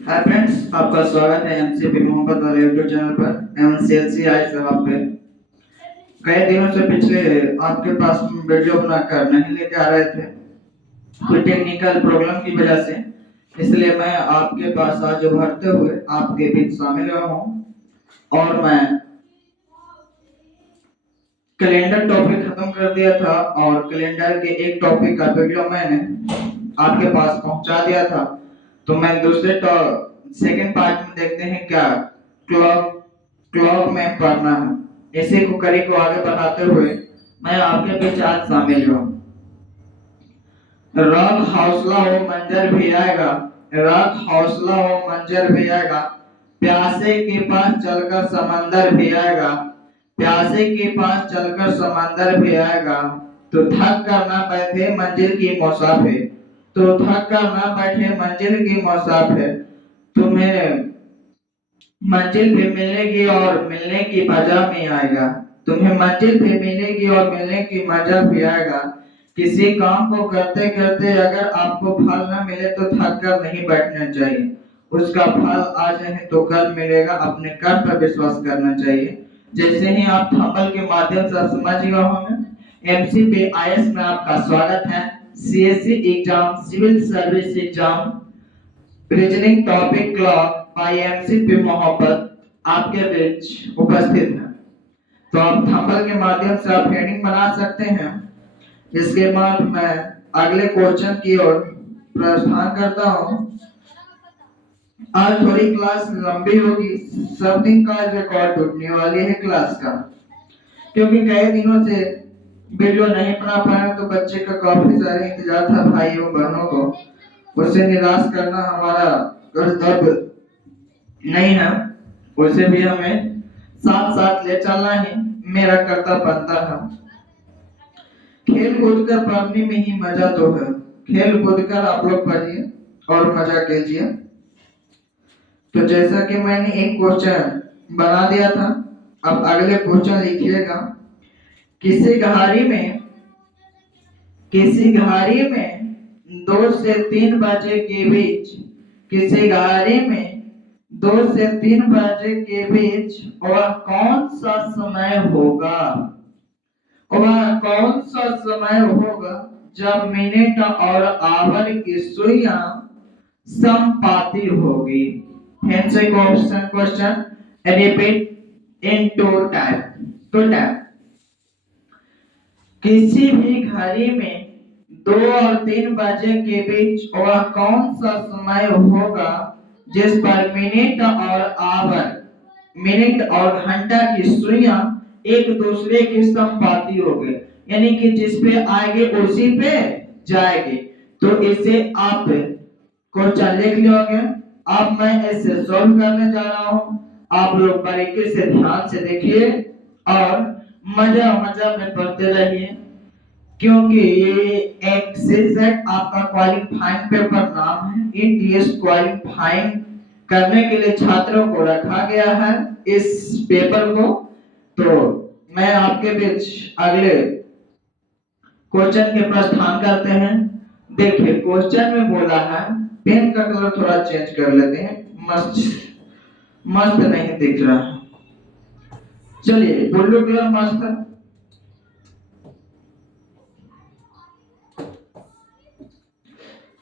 Hi friends, आपका स्वागत है एमसीपी मोहब्बत वाले यूट्यूब चैनल पर एवं सीएलसी आई सेवा पे। कई दिनों से पिछले आपके पास वीडियो बनाकर नहीं लेके आ रहे थे, कोई टेक्निकल प्रॉब्लम की वजह से। इसलिए मैं आपके पास आज उभरते हुए आपके बीच शामिल हुआ हूँ और मैं कैलेंडर टॉपिक खत्म कर दिया था और कैलेंडर के एक टॉपिक का वीडियो मैंने आपके पास पहुंचा दिया था। तो मैं दूसरे सेकंड पार्ट में देखते हैं क्या क्लॉक क्लॉक में पढ़ना है। इसी को कड़ी को आगे बढ़ाते हुए मैं आपके बीच आज शामिल हूँ। रख हौसला हो मंजर भी आएगा, रख हौसला हो मंजर भी आएगा, प्यासे के पास चलकर समंदर भी आएगा, प्यासे के पास चलकर समंदर भी आएगा। तो थक कर ना बैठे मंजिल की मुसाफिर, तो थक कर ना बैठे मंजिल की मुसाफिर, तुम्हें मंजिल भी मिलेगी और मिलने की मजा भी आएगा, तुम्हें मंजिल भी मिलेगी और मिलने की मजा भी आएगा। किसी काम को करते करते अगर आपको फल न मिले तो थक कर नहीं बैठना चाहिए, उसका फल आज नहीं तो कल मिलेगा। अपने कर्म पर विश्वास करना चाहिए। जैसे ही आप थंबनेल के माध्यम से समझ गए होंगे, एमसीपी आईएएस में आपका स्वागत है। CSC exam, civil service exam, reasoning topic clock by MCP मोहब्बत आपके बीच उपस्थित है। तो आप थंबनेल के माध्यम से आप हेडिंग बना सकते हैं। इसके बाद मैं अगले क्वेश्चन की ओर प्रस्थान करता हूं। आज थोड़ी क्लास लंबी होगी, सब दिन का रिकॉर्ड टूटने वाली है क्लास का, क्योंकि कई दिनों से वीडियो नहीं बना पाया। तो बच्चे का काफी सारे इंतजार था भाइयों बहनों को, उसे निराश करना हमारा कर्तव्य नहीं है, उसे भी हमें साथ साथ ले चलना ही मेरा कर्तव्य बनता है। खेल कूद कर पढ़ने में ही मजा तो है, खेल कूद कर आप लोग पढ़िए और मजा कीजिए। तो जैसा कि मैंने एक क्वेश्चन बना दिया था, अब अगले क्वेश्चन लिखिएगा। किसी घड़ी में किसी घड़ी में 2 से 3 बजे के बीच, किसी घड़ी में 2 से 3 बजे के बीच वह कौन सा समय होगा, वह कौन सा समय होगा जब मिनट और आवर की सुइयां समपाती होगी। फिर से question question repeat in two time. किसी भी घड़ी में 2 और 3 बजे के बीच वह कौन सा समय होगा जिस पर मिनट और आवर, मिनट और घंटा की सुइयां एक दूसरे की संपाती हो गए, यानी कि जिस पे आएंगे उसी पे जाएंगे। तो इसे आप क्वेश्चन लिख लोगे। अब मैं इसे सॉल्व करने जा रहा हूं, आप लोग बारीकी से ध्यान से देखिए और मजा मजा में पढ़ते रहिए, क्योंकि ये एक सेट आपका क्वालिफाइंग पेपर नाम है। इन टीएस क्वालिफाइंग करने के लिए छात्रों को रखा गया है इस पेपर को। तो मैं आपके बीच अगले क्वेश्चन के प्रस्थान करते हैं। देखिए क्वेश्चन में बोला है, पेन का कलर थोड़ा चेंज कर लेते हैं, मस्त मस्त नहीं दिख रहा है। चलिए ब्लू कलर मस्त है।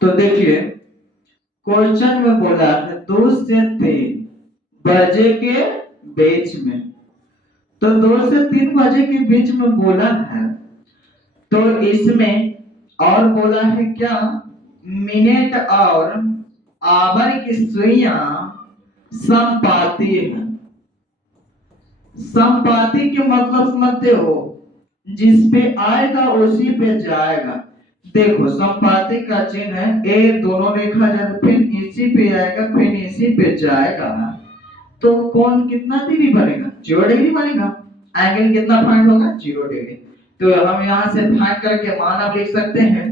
तो देखिए क्वेश्चन में बोला है 2 से 3 बजे के बीच में, तो 2 से 3 बजे के बीच में बोला है। तो इसमें और बोला है क्या, मिनट और आवर की सुइयां समपाती है। समपाती के मतलब समझते हो, जिस पे आएगा उसी पे जाएगा। देखो संपाति का चिन्ह है ए, दोनों रेखा जब फिर इसी पे आएगा फिर इसी पे जाएगा, तो कौन कितना डिग्री बनेगा, 0 डिग्री बनेगा। एंगल कितना फाइंड होगा, 0 डिग्री। तो हम यहाँ से फाइंड करके मान आप लिख सकते हैं।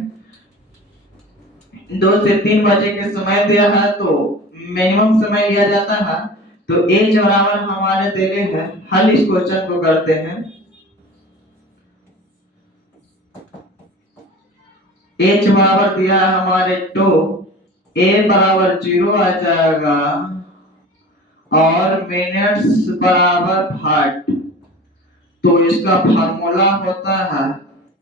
2 से 3 बजे के समय दिया है तो मिनिमम समय लिया जाता है। तो एज बराबर हमारे देले हैं, हल इस क्वेश्चन को करते हैं। एच बराबर दिया है हमारे 2 ए बराबर 0 आ जाएगा और मिनट्स बराबर 60। तो इसका फार्मूला होता है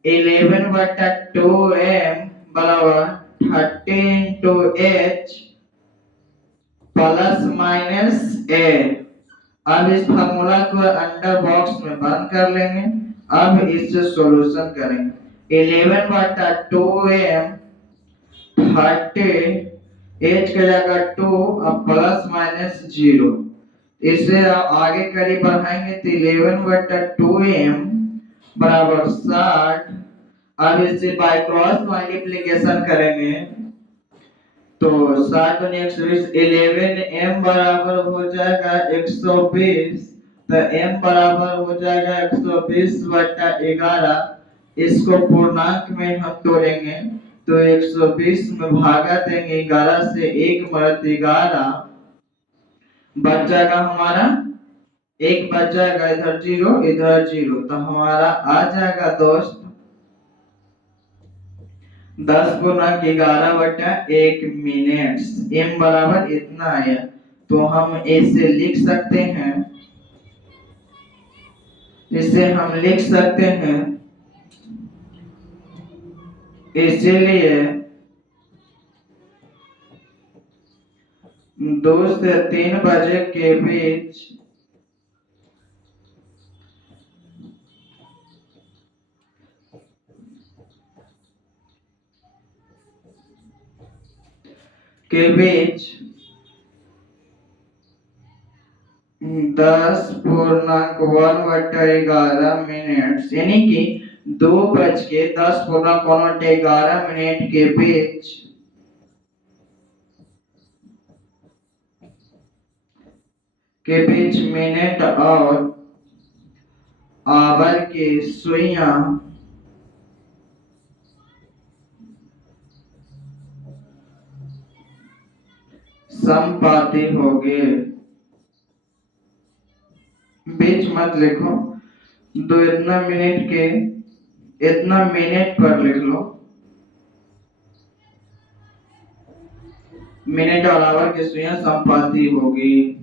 11/2m बराबर 30 इंटू एच प्लस माइनस ए। अब इस फार्मूला को अंडर बॉक्स में बंद कर लेंगे। अब इससे सॉल्यूशन करेंगे। 11/2m 30 एच का जगह 2 अब प्लस माइनस 0। इसे आगे करीब बढ़ाएंगे तो 11/2m बराबर 60। अब इसे बाय क्रॉस मल्टीप्लिकेशन करेंगे तो 60 दूनी 120 11m बराबर हो जाएगा 120। तो m बराबर हो जाएगा 120/11। इसको पूर्णांक में हम तोड़ेंगे तो 120 में भागा देंगे 11 से 1 मरत 11 बच जाएगा हमारा। एक बच जाएगा इधर 0 इधर 0 तो हमारा आ जाएगा दोस्त 10 गुना 11/1 मिनट। m बराबर इतना आया। तो हम इसे लिख सकते हैं, इसे हम लिख सकते हैं इसीलिए 2 से 3 बजे के बीच के बीच 10.1/11 मिनट यानी कि 2:10.11 मिनट के बीच मिनट और आवर की सुइयां समपाती होगी। बीच मत लिखो, दो इतना मिनट के इतना मिनट पर लिख लो। मिनट और आवर की सुइयां समपाती होगी।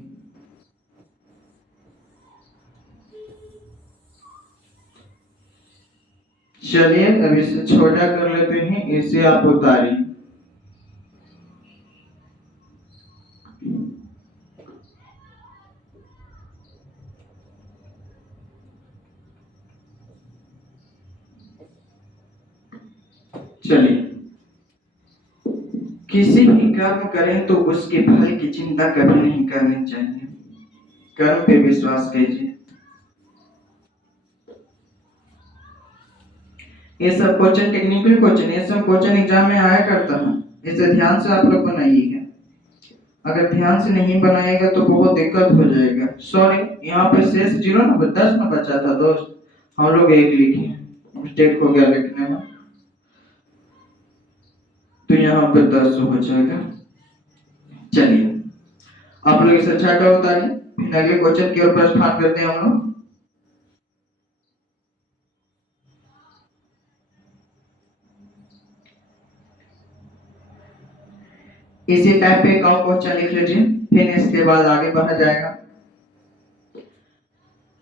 चलिए अब इसे छोटा कर लेते हैं, इसे आप उतारिए। चलिए, किसी भी कर्म करें तो उसके फल की चिंता कभी नहीं करनी चाहिए। कर्म पे विश्वास कीजिए। ये सब क्वेश्चन टेक्निकल क्वेश्चन, ये सब क्वेश्चन एग्जाम में आया करता है। इसे ध्यान से आप लोग बनाइएगा। अगर ध्यान से नहीं बनाएगा तो बहुत दिक्कत हो जाएगा। सॉरी, यहाँ पे शेष 0 ना 10 में बचा था दोस्त, हम लोग 1 लिखे, मिस्टेक हो गया लिखने में, तो यहाँ पे 10 हो जाएगा। चलिए, आप लोग इसे अच्छा का उतारिए, फिर अगले क्वेश्चन की ओर प्रस्थान करते हैं हम लोग। इसी टाइप पे एक और क्वेश्चन लिख लीजिए, फिर इसके बाद आगे बढ़ा जाएगा।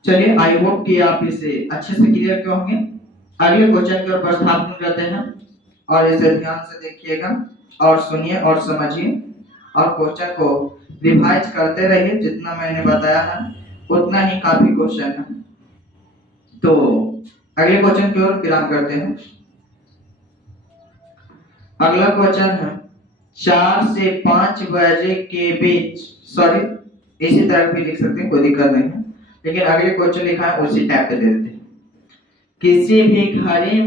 चलिए, आई होप कि आप इसे अच्छे से क्लियर किए होंगे। अगले क्वेश्चन की ओर प्रस्थान करते हैं और इसे ध्यान से देखिएगा और सुनिए और समझिए और क्वेश्चन को रिवाइज करते रहिए। जितना मैंने बताया है उतना ही काफी क्वेश्चन है। तो अगले क्वेश्चन की ओर विराम करते हैं। अगला क्वेश्चन है 4 से 5 बजे के बीच, सॉरी इसी तरह भी लिख सकते हैं, कोई दिक्कत नहीं है, लेकिन अगले क्वेश्चन लिखा है उसी टाइप पे दे देते हैं। किसी भी घड़ी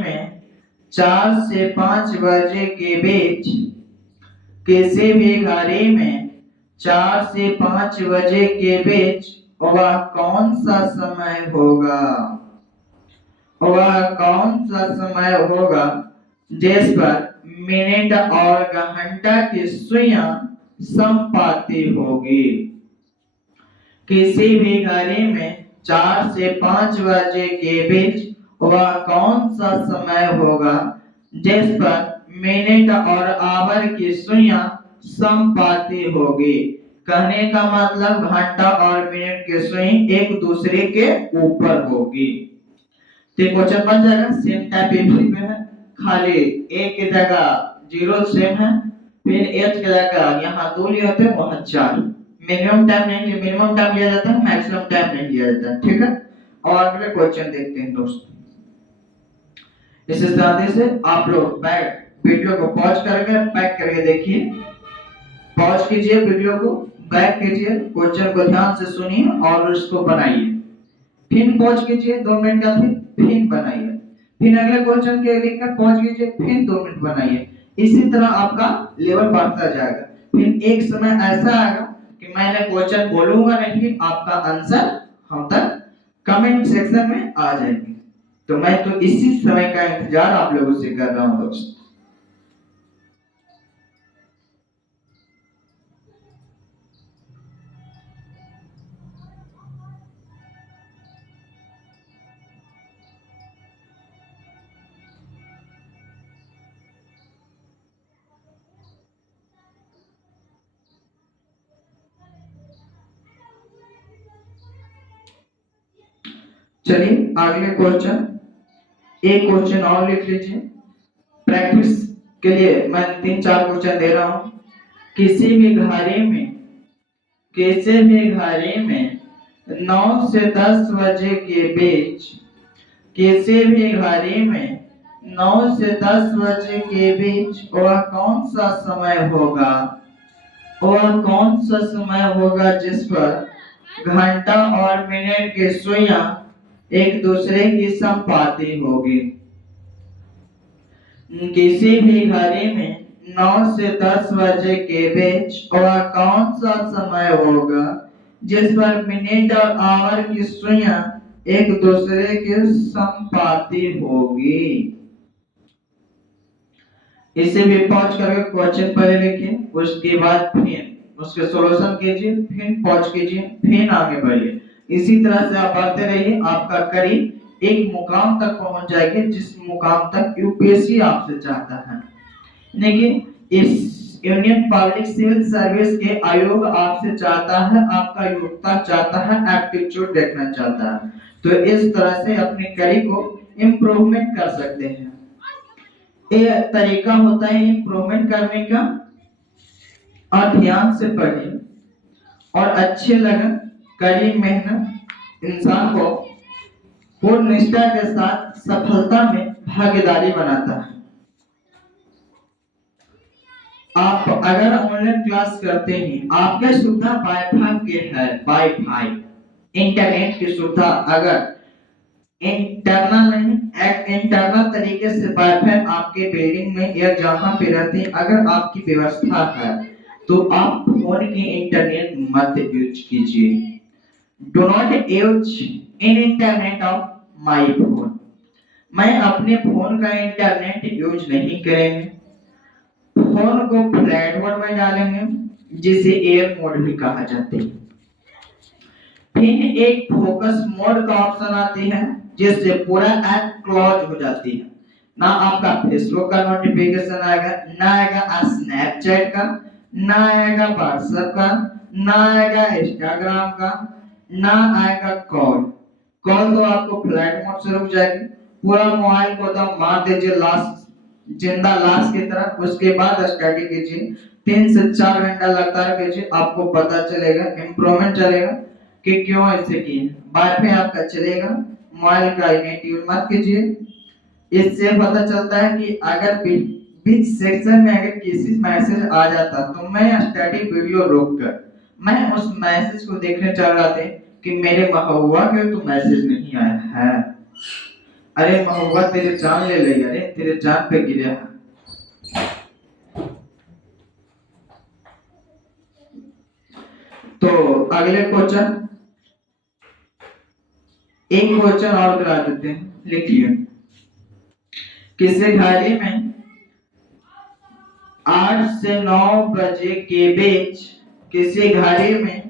में 4 से 5 बजे के बीच, किसी भी घड़ी में 4 से 5 बजे के बीच वह कौन सा समय होगा? वह कौन सा समय होगा जिस पर मिनट और घंटा की सुइयां समपाती होगी? किसी भी घड़ी में 4 से 5 बजे के बीच वह कौन सा समय होगा जिस पर मिनट और आवर की सुइयां समपाती होगी। कहने का मतलब घंटा और मिनट की सुई एक दूसरे के ऊपर होगी। तो क्वेश्चन बन जाएगा सेम टाइप एबीसी में है, खाली ए की जगह जीरो सेम है, फिर एच की जगह यहाँ 2 लिए होते हैं वहां 4। मिनिमम टाइम नहीं लिया, मिनिमम टाइम लिया जाता है, मैक्सिमम टाइम नहीं लिया जाता है। ठीक है, और अगले क्वेश्चन देखते हैं दोस्तों। इस साथ से आप लोग बैक वीडियो को पॉज करके बैक करके देखिए, पॉज कीजिए वीडियो को, बैक कीजिए, क्वेश्चन को ध्यान से सुनिए और उसको बनाइए, फिर पॉज कीजिए 2 मिनट का, फिर बनाइए, फिर अगले क्वेश्चन के लिखकर पॉज कीजिए, फिर 2 मिनट बनाइए। इसी तरह आपका लेवल बढ़ता जाएगा। फिर एक समय ऐसा आएगा कि मैंने क्वेश्चन बोलूंगा नहीं, आपका आंसर हम तक कमेंट सेक्शन में आ जाएंगे। तो मैं तो इसी समय का इंतजार आप लोगों से कर रहा हूं दोस्त। चलिए अगले क्वेश्चन, एक क्वेश्चन और लिख लीजिए प्रैक्टिस के लिए। मैं 3-4 क्वेश्चन दे रहा हूं। किसी भी घड़ी में, किसी भी घड़ी में 9 से 10 बजे के बीच, किसी भी घड़ी में 9 से 10 बजे के बीच वह कौन सा समय होगा, वह कौन सा समय होगा जिस पर घंटा और मिनट की सुइयां एक दूसरे की समपाती होगी। किसी भी घड़ी में 9 से 10 बजे के बीच वह कौन सा समय होगा जिस पर मिनट और आवर की सुइयां एक दूसरे के समपाती होगी। इसे भी पॉज करके क्वेश्चन पहले लिखिए, उसके बाद फिर उसके सॉल्यूशन कीजिए, फिर पॉज कीजिए, फिर आगे बढ़िए। इसी तरह से आप बढ़ते रहिए, आपका करीब एक मुकाम तक पहुंच जाएंगे जिस मुकाम तक यूपीएससी आपसे चाहता है। लेकिन इस यूनियन पब्लिक सिविल सर्विस के आयोग आपसे चाहता है, आपका योग्यता चाहता है, एप्टीट्यूड देखना चाहता है। तो इस तरह से अपने करियर को इम्प्रूवमेंट कर सकते हैं। ये तरीका होता है इम्प्रूवमेंट करने का। और ध्यान से पढ़िए और अच्छे लगन कड़ी मेहनत इंसान को पूर्ण निष्ठा के साथ सफलता में भागीदारी बनाता है। आप अगर ऑनलाइन क्लास करते हैं, आपके सुविधा वाईफाई के है, वाईफाई इंटरनेट की सुविधा अगर इंटरनल नहीं, इंटरनल तरीके से वाईफाई आपके बिल्डिंग में या जहां पे रहते हैं अगर आपकी व्यवस्था है तो आप फोन की इंटरनेट मत यूज कीजिए। Do not use in internet of my phone. मैं अपने फोन का इंटरनेट यूज नहीं करेंगे। फोन को फ्लाइट मोड में डालेंगे जिसे एयर मोड भी कहा जाता है। फिर एक फोकस मोड का ऑप्शन आती है जिससे पूरा ऐप क्लोज हो जाती है। ना आपका फेसबुक का नोटिफिकेशन आएगा, ना आएगा स्नैपचैट का, ना आएगा व्हाट्सएप का, ना आएगा इंस्टाग्राम का, ना आएगा कॉल। कॉल तो आपको फ्लाइट मोड से रुक जाएगी। पूरा मोबाइल को तो मार दीजिए लास्ट, जिंदा लाश की तरह, उसके बाद स्टडी कीजिए। 3 से 4 घंटा लगातार कीजिए, आपको पता चलेगा, इंप्रूवमेंट चलेगा कि क्यों ऐसे किए। वाईफाई आपका चलेगा, मोबाइल का नेट यूज मत कीजिए। इससे पता चलता है कि अगर बीच सेक्शन में अगर किसी मैसेज आ जाता तो मैं स्टडी वीडियो रोककर मैं उस मैसेज को देखने चल रहा था कि मेरे महुआ के तो मैसेज नहीं आया है। अरे महुआ तेरे जान ले ले, अरे तेरे जान पे गिरा। तो अगले क्वेश्चन, एक क्वेश्चन और करा देते हैं, लिखिए। किसी घड़ी में 8 से 9 बजे के बीच, किसी घड़ी में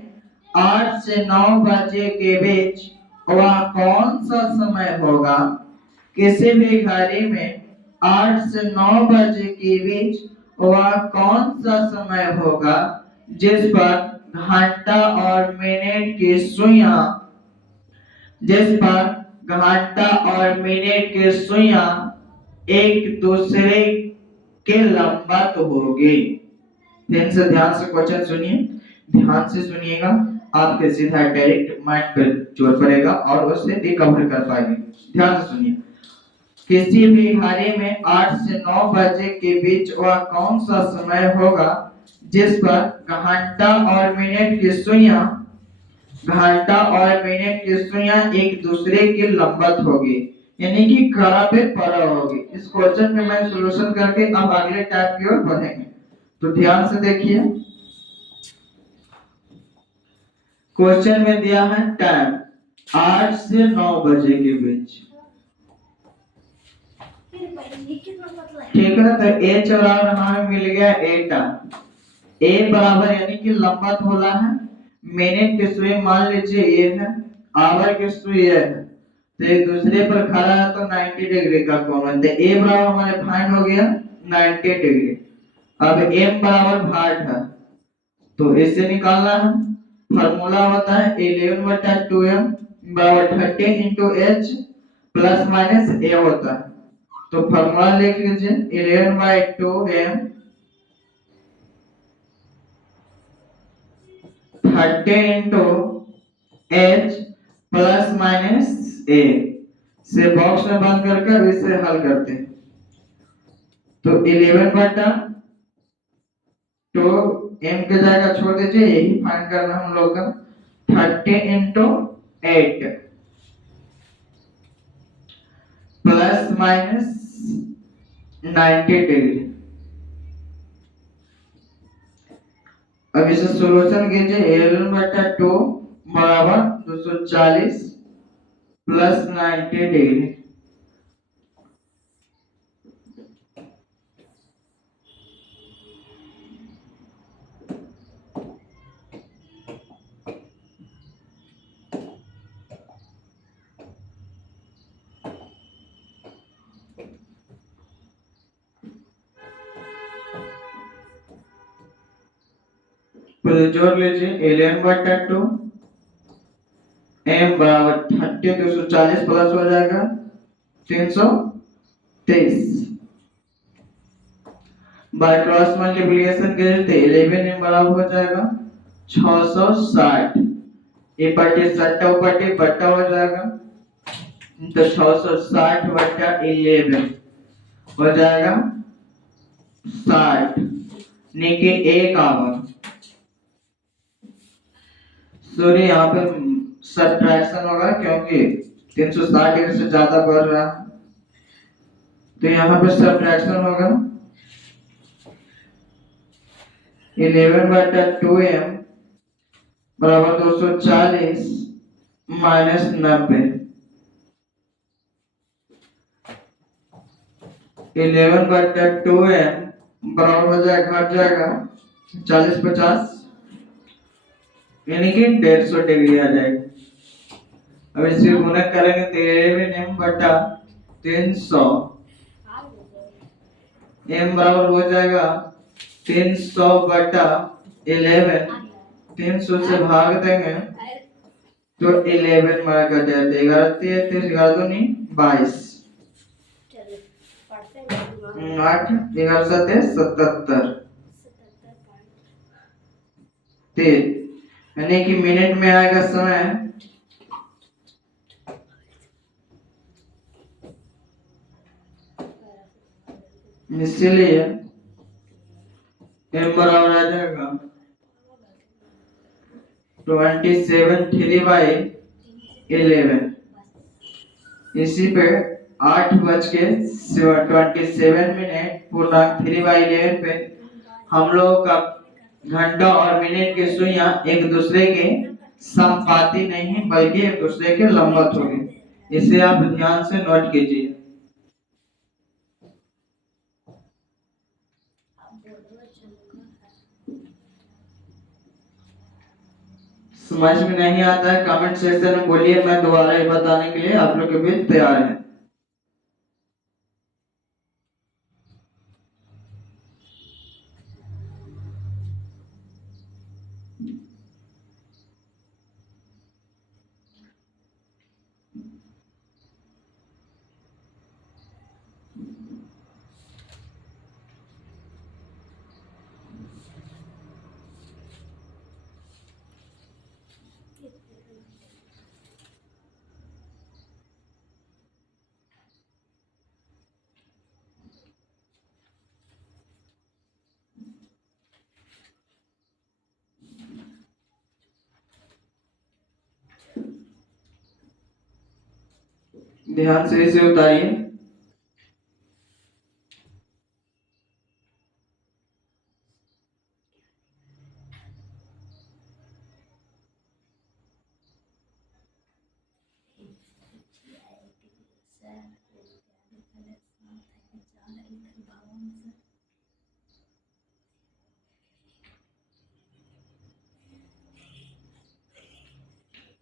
8 से 9 बजे के बीच वह कौन सा समय होगा। किसी भी घड़ी में 8 से 9 बजे के बीच वह कौन सा समय होगा जिस पर घंटा और मिनट की सुइयां एक दूसरे के लंबवत होगी। फिर से ध्यान से क्वेश्चन सुनिए, ध्यान से सुनिएगा, आपके सीधा डायरेक्ट माइंड पे जोर पड़ेगा और उससे रिकवर कर पाएंगे। ध्यान से सुनिए, किसी भी घड़ी में 8 से 9 बजे के बीच वह कौन सा समय होगा जिस पर घंटा और मिनट की सुइयां एक दूसरे के लंबवत होगी, यानी कि बराबर पड़ा होगी। इस क्वेश्चन में मैं सॉल्यूशन करके अब अगले टाइप की ओर बढ़ेंगे। तो ध्यान से देखिए, क्वेश्चन में दिया है टाइम 8 से 9 बजे के बीच, ठीक है। तो ए चौराहा हमें मिल गया एटा, ए बराबर यानी कि लंबवत होला है, मिनट की सुई मान लीजिए ये है, आवर की सुई ये है, तो एक दूसरे पर खड़ा है तो 90 डिग्री का कोण है। तो ए बराबर हमारे फाइंड हो गया 90 डिग्री। अब m बराबर 60 है तो इससे निकालना है, फार्मूला होता है 11/2m बराबर 30 into h plus minus a होता है। तो फार्मूला लिख लीजिए 11/2m 30 into h plus minus a से बॉक्स में बंद करके इसे हल करते हैं। तो 11/2 m के जगह छोड़ दीजिए, यही फाइंड करना हम लोग का। 30 into 8 प्लस माइनस 90 डिग्री। अब इसे सॉल्यूशन कीजिए, 11/2 बराबर 240 प्लस 90 डिग्री। जोड़ लीजिए 11/2 m बराबर 30 240 प्लस हो जाएगा 323 बाय क्रॉस मल्टीप्लिकेशन करें तो 11 m बराबर हो जाएगा 660, ये पार्टी सट्टा पार्टी बट्टा हो जाएगा, तो 660 बट्टा 11 हो जाएगा 60, नीचे एक आवर। सॉरी यहाँ पे सब्ट्रैक्शन होगा क्योंकि 360 डिग्री से ज्यादा बढ़ रहा है, तो यहाँ पे सब्ट्रैक्शन होगा 11/2m बराबर 240 माइनस 90। 11/2m बराबर हो जाएगा, घट जाएगा 40-50 यानी कि 150 डिग्री आ जाएगा। अब इसे गुणा करेंगे तो 11m/300 m बराबर हो जाएगा 300/11, 300 से भाग देंगे तो 11 मार कर जाते 11 33 11 दूनी 22 8 11 7 77 यानी कि मिनट में आएगा समय इसलिए m बराबर आ जाएगा 27/3/11। इसी पे 8:27 पूर्णांक 3/11 पे हम लोग का घंटा और मिनट की सुइयां एक दूसरे के समानुपाती नहीं बल्कि एक दूसरे के लंबवत होंगे। इसे आप ध्यान से नोट कीजिए। समझ में नहीं आता है कमेंट सेक्शन में बोलिए, मैं दोबारा ये बताने के लिए आप लोग के बीच तैयार है। ध्यान से इसे उतारिए।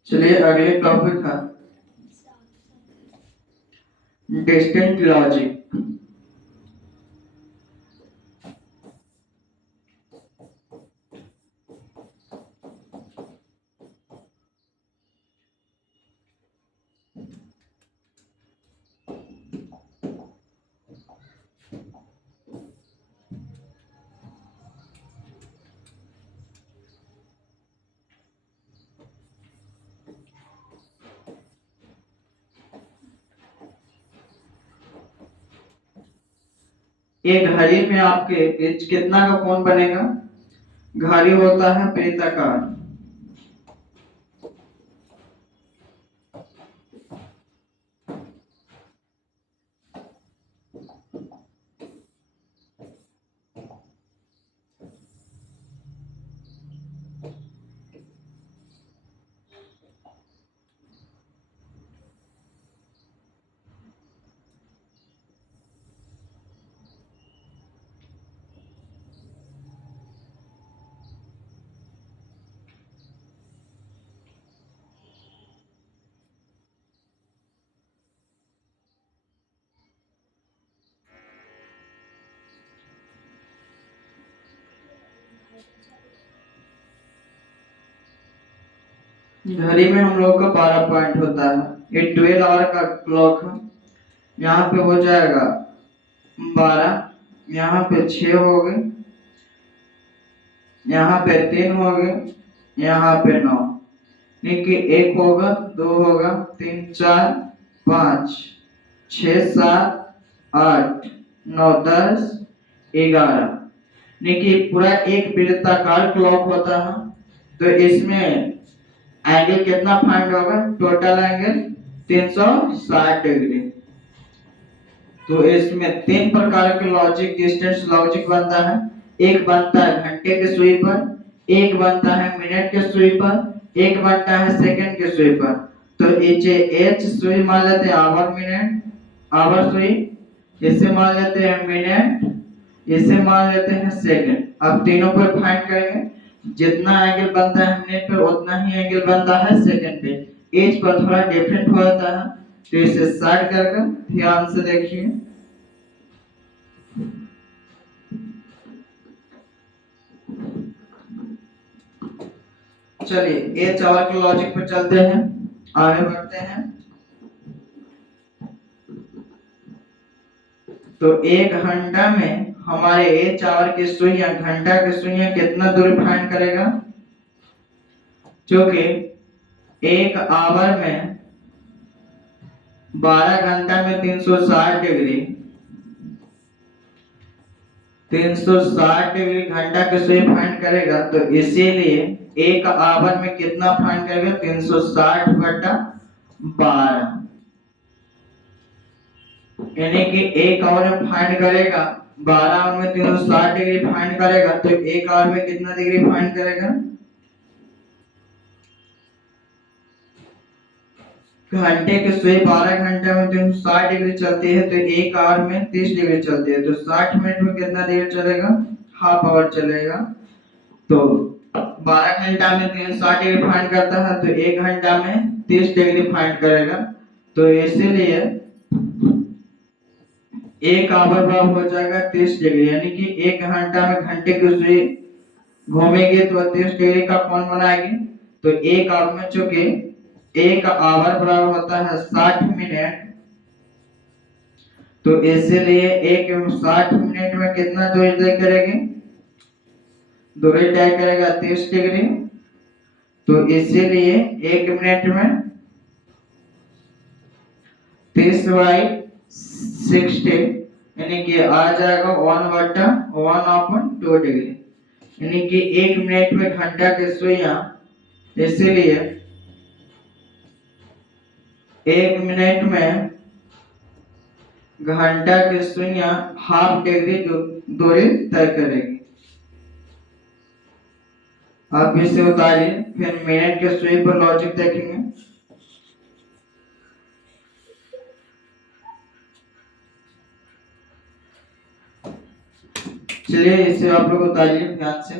चलिए अगले टॉपिक है डिस्टेंट लॉजिक। एक घड़ी में आपके इंच कितना का कोण बनेगा? घड़ी होता है वृत्ताकार। घड़ी में हम लोग का 12 पॉइंट होता है। ये 12 आवर का क्लॉक है। यहाँ पे हो जाएगा 12, यहाँ पे 6 हो गए, यहाँ पे 3 हो गए, यहाँ पे 9, कि 1 होगा, 2 होगा, 3 4 5 6 7 8 9 10 11, देखिए पूरा एक वृत्ताकार क्लॉक होता है। तो इसमें एंगल कितना फाइंड होगा? Total angle 360 degree. तो इसमें 3 प्रकार के लॉजिक डिस्टेंस लॉजिक बनता है। एक बनता है घंटे के सुई पर, एक बनता है मिनट के सुई पर, एक बनता है सेकंड के सुई पर। तो एच सुई मान लेते हैं आवर मिनट, आवर सुई, इसे मान लेते हैं मिनट, इसे मान लेते हैं सेकंड। अब तीनों पर फाइंड करेंगे। जितना एंगल बनता है मिनट पे उतना ही एंगल बनता है सेकंड पे। एज पर थोड़ा डिफरेंट होता है, तो इसे स्टार्ट करके ध्यान से देखिए। चलिए एच आवर के लॉजिक पर चलते हैं, आगे बढ़ते हैं। तो 1 घंटा में हमारे एच आवर की सुइयां, घंटा की सुइयां कितना दूर फाइंड करेगा? क्योंकि 1 आवर में 12 घंटा में 360 डिग्री, 360 डिग्री घंटा के सुई फाइंड करेगा। तो इसीलिए 1 आवर में कितना फाइंड करेगा? 360 बटा 12, यानी कि 1 आवर में फाइंड करेगा 12 आवर में 360 डिग्री फाइंड करेगा। तो 1 आवर में कितना डिग्री फाइंड करेगा? घंटे की सुई 12 घंटे में 360 डिग्री चलती है, तो 1 आवर में 30 डिग्री चलती है। तो 60 मिनट में कितना देर चलेगा? हाफ आवर चलेगा। तो 12 घंटा में 360 डिग्री फाइंड करता है, तो 1 घंटा में 30 डिग्री फाइंड करेगा। तो इसीलिए 1 आवर बराबर हो जाएगा 30 डिग्री, यानी कि 1 घंटा में घंटे की सुई घूमेगी तो 30 डिग्री का कोण बनाएगी। तो एक आवर में चूंकि एक आवर बराबर होता है 60 मिनट, तो इसीलिए एक 60 मिनट में कितना दूरी तय करेगी, दूरी तय करेगा 30 डिग्री। तो इसीलिए एक मिनट में 30/60 यानी कि आ जाएगा 1/1/2 डिग्री, यानी कि एक मिनट में घंटा की सुइयां, इसीलिए एक मिनट में घंटा की सुइयां हाफ डिग्री दूरी तय करेगी। आप इसे उतारिए, फिर मिनट के सुई पर लॉजिक देखेंगे। चलिए इसे आप लोग उतारिए ध्यान से।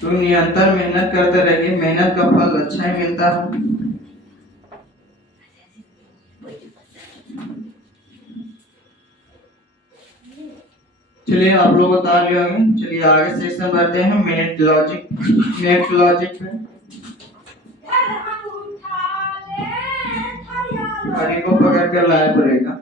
तो निरंतर मेहनत करते रहिए, मेहनत का फल अच्छा ही मिलता है। चलिए आप लोग बता रहे होंगे। चलिए आगे सेक्शन बढ़ते हैं, मिनट लॉजिक पे। घड़ी को पकड़ कर लाया पड़ेगा।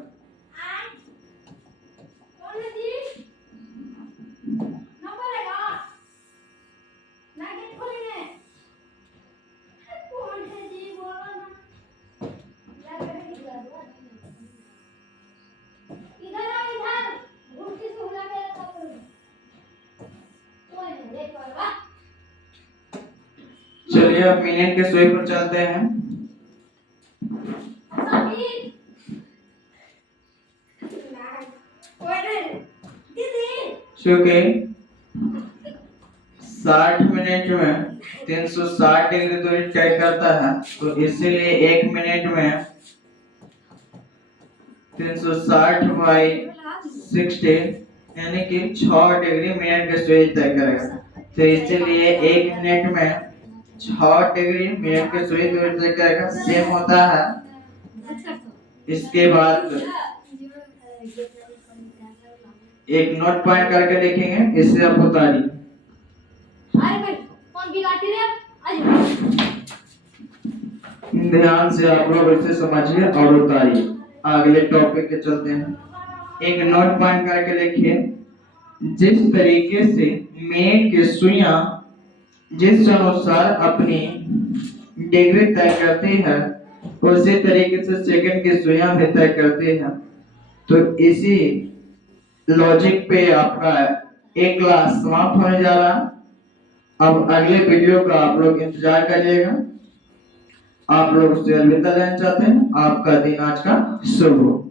चलिए अब मिनट के सुई पर चलते हैं। क्योंकि 60 मिनट में 360 डिग्री दूरी तय करता है, तो इसीलिए एक मिनट में 360/60 यानी कि 6 डिग्री मिनट के सुई तय करेगा। तो इसीलिए एक मिनट में 6 डिग्री मिनट के सुई दूरी तय करेगा। सेम होता है। इसके बाद एक नोट पॉइंट करके लिखेंगे, इससे आप उतारिए। ध्यान से आप लोग इसे समझिए और उतारिए। अगले टॉपिक के चलते हैं। एक नोट पॉइंट करके लिखिए, जिस तरीके से मिनट की सुइयां जिस अनुसार अपनी डिग्री तय करती है, उसी तरीके से सेकंड की सुइयां भी तय करती है। तो इसी लॉजिक पे आपका एक क्लास समाप्त होने जा रहा। अब अगले वीडियो का आप लोग इंतजार करिएगा। आप लोग उससे अलविदा लेना चाहते हैं। आपका दिन आज का शुभ हो।